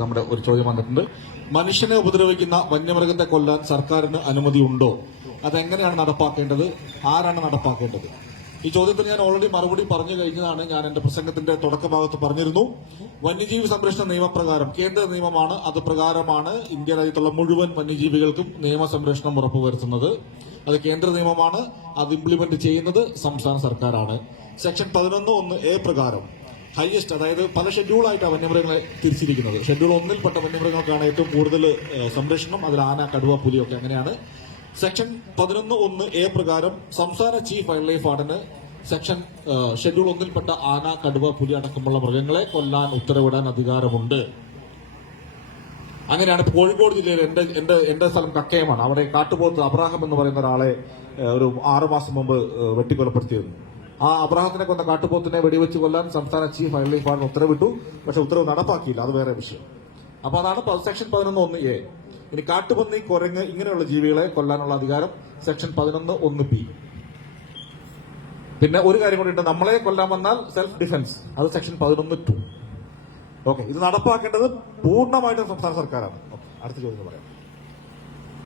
നമ്മുടെ ഒരു ചോദ്യം വന്നിട്ടുണ്ട്. മനുഷ്യനെ ഉപദ്രവിക്കുന്ന വന്യമൃഗത്തെ കൊല്ലാൻ സർക്കാരിന് അനുമതി ഉണ്ടോ? അതെങ്ങനെയാണ് നടപ്പാക്കേണ്ടത്? ആരാണ് നടപ്പാക്കേണ്ടത്? ഈ ചോദ്യത്തിന് ഞാൻ ഓൾറെഡി മറുപടി പറഞ്ഞു കഴിഞ്ഞതാണ്. ഞാൻ എന്റെ പ്രസംഗത്തിന്റെ തുടക്കഭാഗത്ത് പറഞ്ഞിരുന്നു. വന്യജീവി സംരക്ഷണ നിയമപ്രകാരം കേന്ദ്ര നിയമമാണ്. അത് പ്രകാരമാണ് ഇന്ത്യ രാജ്യത്തുള്ള മുഴുവൻ വന്യജീവികൾക്കും നിയമ സംരക്ഷണം ഉറപ്പുവരുത്തുന്നത്. അത് കേന്ദ്ര നിയമമാണ്. അത് ഇംപ്ലിമെന്റ് ചെയ്യുന്നത് സംസ്ഥാന സർക്കാരാണ്. സെക്ഷൻ പതിനൊന്ന് ഒന്ന് എ പ്രകാരം ഹയസ്റ്റ് അതായത് പല ഷെഡ്യൂളായിട്ടാണ് വന്യമൃഗങ്ങളെ തിരിച്ചിരിക്കുന്നത്. ഷെഡ്യൂൾ ഒന്നിൽപ്പെട്ട വന്യമൃഗങ്ങൾക്കാണ് ഏറ്റവും കൂടുതൽ സംരക്ഷണം. അതിൽ ആന കടുവ പുലിയൊക്കെ അങ്ങനെയാണ്. സെക്ഷൻ പതിനൊന്ന് ഒന്ന് എ പ്രകാരം സംസ്ഥാന ചീഫ് വൈൽഡ് ലൈഫ് വാർഡന് സെക്ഷൻ ഷെഡ്യൂൾ ഒന്നിൽപ്പെട്ട ആന കടുവ പുലി അടക്കമുള്ള മൃഗങ്ങളെ കൊല്ലാൻ ഉത്തരവിടാൻ അധികാരമുണ്ട്. അങ്ങനെയാണ് കോഴിക്കോട് ജില്ലയിൽ എന്റെ എന്റെ എന്റെ സ്ഥലം കക്കയമാണ്. അവിടെ കാട്ടുപോത്ത് അബ്രാഹം എന്ന് പറയുന്ന ഒരാളെ ഒരു ആറു മാസം മുമ്പ് വെട്ടിക്കൊലപ്പെടുത്തിയിരുന്നു. ആ അബ്രാഹത്തിനെ കൊന്ന കാട്ടുപോത്തിനെ വെടിവെച്ച് കൊല്ലാൻ സംസ്ഥാന ചീഫ് വൈൽഡ് വാർഡൻ ഉത്തരവിട്ടു. പക്ഷെ ഉത്തരവ് നടപ്പാക്കിയില്ല. അത് വേറെ വിഷയം. അപ്പൊ അതാണ് സെക്ഷൻ പതിനൊന്ന് ഒന്ന് എ. ഇനി കാട്ടുപന്നി കുരങ്ങ് ഇങ്ങനെയുള്ള ജീവികളെ കൊല്ലാനുള്ള അധികാരം സെക്ഷൻ പതിനൊന്ന് ഒന്ന് ബി. പിന്നെ ഒരു കാര്യം കൂടി ഉണ്ട്. നമ്മളെ കൊല്ലാൻ വന്നാൽ സെൽഫ് ഡിഫൻസ് അത് സെക്ഷൻ പതിനൊന്ന് ടു ഓക്കെ ഇത് നടപ്പാക്കേണ്ടത് പൂർണമായിട്ടും സംസ്ഥാന സർക്കാരാണ്. അടുത്ത ചോദ്യം പറയാം.